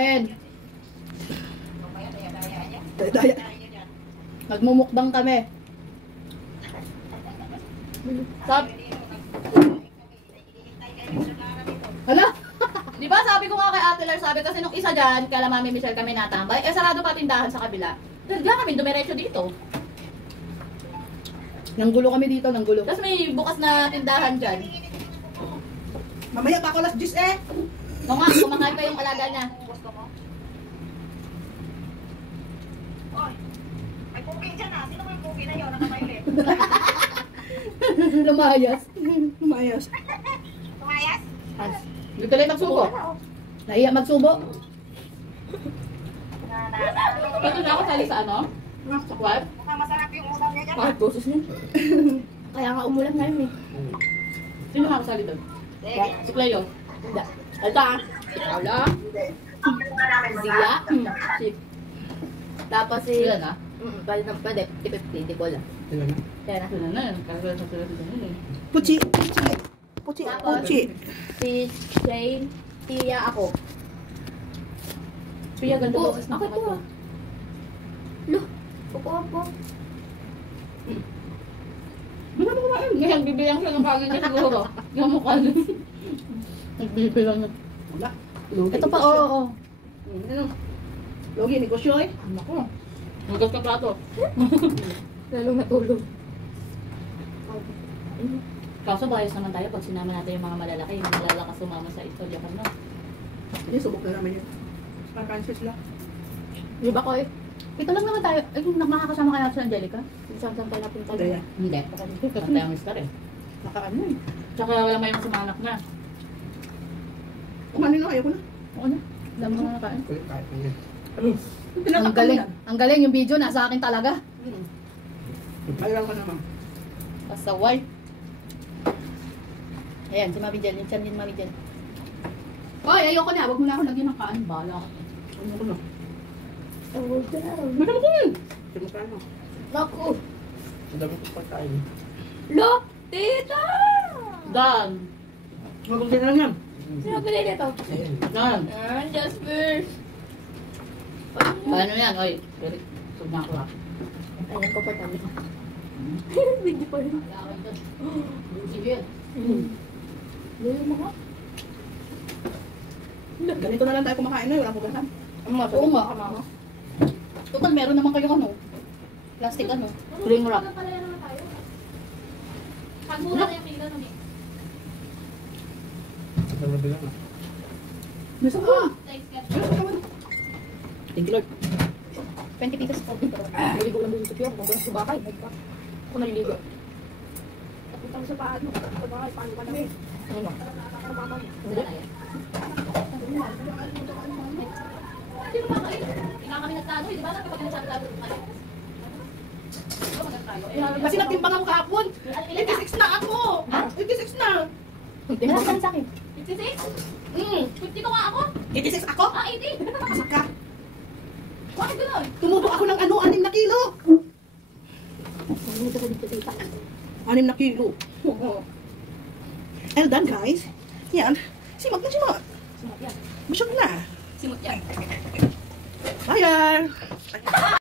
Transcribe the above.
kumain. Daya-daya. Magmumukbang kami. Sab Hala? Di ba sabi ko nga kay Ate Lar, sabi kasi nung isa dyan, kala Mami Michelle kami natambay, eh sarado pa tindahan sa kabila. Diyan kami, dumiretso dito. Nanggulo kami dito, nanggulo. Tapos may bukas na tindahan dyan. Mamaya pa ako last juice eh. No nga, kumakain pa yung alaga niya. May pugi dyan ah. Sino yung pugi na yun? Nakamailip. Lumayas. Lumayas. Tumayas? Hindi tuloy magsubo. Nahiya magsubo. Ito na ako sali sa ano? Sa kwad? Mukhang masarap yung ulam niya dyan. Kahit boses niya. Kaya nga umulan ngayon eh. Sino nga kasali doon? Si Cleo? Hindi. Ito ah. Wala. Dia. Si. Tapos si. Sila na? Pwede na pwede. T50. Di ko alam. Sila na? Kaya na. Sila na. Kaya sa sila na eh. Puchi. Puchi. Puchi. Si Shane. Tia ako. Pia ganda boses na kamay ko. Loh. Upo. Ano ba kumain? Ngayon, bibilang siya ng bagay niya siguro. Yung mukha niya. Nagbibilang na. Wala. Ito pa, oo. Logi, negosyo eh. Naku. Magas ka plato. Lalong natulog. Kaso bias naman tayo pag sinama natin yung mga malalaki. Yung malalakas sumama sa istorya ka na. Hindi, subok na namin yun. Francis lang. Di ba ko eh? Ito lang naman tayo. Ay, nakakasama kaya sa Angelica? Isang tayo napunta. Daya. Hindi. Pantay ang mister eh. Nakaano eh. Tsaka wala may mga sumanak na. Kumanin na kayo ko na. Oo na. Dami ko na nakain. Kulit kahit na yan. Ang galing. Ang galing yung video. Nasa akin talaga. Ayaw ka naman. Pasaway. Ayan, si Mami Jen. Yung chan din Mami Jen. Oy, ayoko na. Huwag mo na ako lagyan ng kaan. Bahala ka. Ano ko na? Magkano ko yun? Simukan mo. Naku. Ang dami ko pagkain. Lo! Tita! Dan. Mabuti na lang yan. Sino pili nito? Ayan. Dan. Jasper. Paano yan? Oy, very. Sug na ako ha. Ayan ko pa tabi. Hindi pa rin. Sige yan. Lalo mo nga. Ganito na lang tayo kumakain na. Walang pugasan. Oo nga. Total, meron naman kayo ano. Plastic ano. Ring wrap. Pagmura na yung pila nun eh. Dalawa lang ah. Nasa ko. Thank you Lord. 20 pesos po. Naligo lang din sa piyak. Kung sa bakay. Ako naliligo. Tapos sa paano? Sa bahay, paano ka namin? Ano ba? Hindi. Sino ba kayo? Tingnan kami nagtado. Di ba? Kapag nagtado kayo. Kasi nagtimbang ako kahapon. 86 na ako. 86 na. Nasaan sa akin? 56? 50 ko nga ako. 86 ako? Ah, 80. Masak ka. Bakit gano'n? Tumubo ako ng ano, 6 na kilo. 6 na kilo. And done guys. Yan. Simot na simot. Simot yan. Masyok na. Simot yan. Bye.